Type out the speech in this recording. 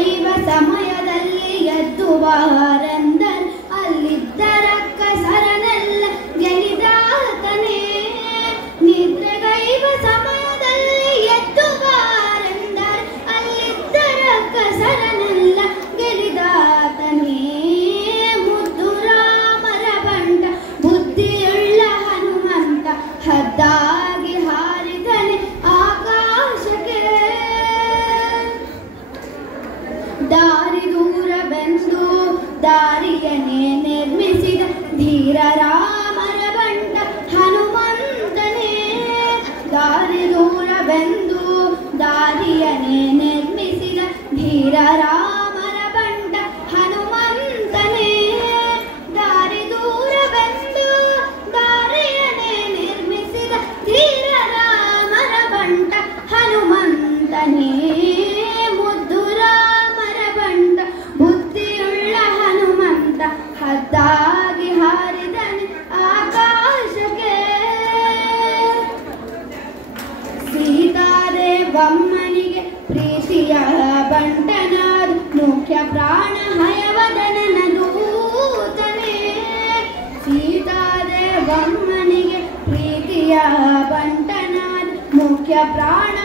ನಿದ್ರೆಗೈವ ಸಮಯದಲ್ಲಿ ಎದ್ದು ಬಾರೆಂದರ್ ಅಲ್ಲಿದ್ದರಕ್ಕ ಸರನೆಲ್ಲ ಗೆಲಿದಾತನೇ. ನಿದ್ರೆಗೈವ ಸಮಯದಲ್ಲಿ ಎದ್ದು ಬಾರೆಂದರ್ ಅಲ್ಲಿದ್ದರಕ್ಕ ಸರನೆಲ್ಲ ಗೆಲಿದಾತನೇ. ಮುದ್ದು ರಾಮರ ಬಂಟ ಬುದ್ಧಿಯುಳ್ಳ ಹನುಮಂತ ಹದ್ದಾಗಿ ಹಾರಿದನೆ ಆಕಾಶಕ್ಕೆ. ದಾರಿ ದೂರವೆಂದು ದಾರಿಯನ್ನೇ ನಿರ್ಮಿಸಿದ ಧೀರ ರಾಮರ ಬಂಟ ಹನುಮಂತನೇ. ದಾರಿ ದೂರವೆಂದು ದಾರಿಯನ್ನೇ ನಿರ್ಮಿಸಿದ ಧೀರ ರಾಮರ ಬಂಟ ಹನುಮಂತನೇ. ದಾರಿ ದೂರವೆಂದು ದಾರಿಯನ್ನೇ ನಿರ್ಮಿಸಿದ ಧೀರ ರಾಮರ ಬಂಟ ಹನುಮಂತನೇ. ಮುದ್ದು ರಾಮರ ಬಂಟ ಬುದ್ಧಿಯುಳ್ಳ ಹನುಮಂತ ಹದ್ದಾಗಿ ಹಾರಿದನೆ ಆಕಾಶಕ್ಕೆ. ಸೀತಾದೇವಮ್ಮನಿಗೆ ಪ್ರೀತಿಯ ಬಂಟನಾದ ಮುಖ್ಯ ಪ್ರಾಣ ಹಯವದನನ ದೂತನೇ. ಸೀತಾದೇವಮ್ಮನಿಗೆ ಪ್ರೀತಿಯ ಬಂಟನಾದ ಮುಖ್ಯ ಪ್ರಾಣ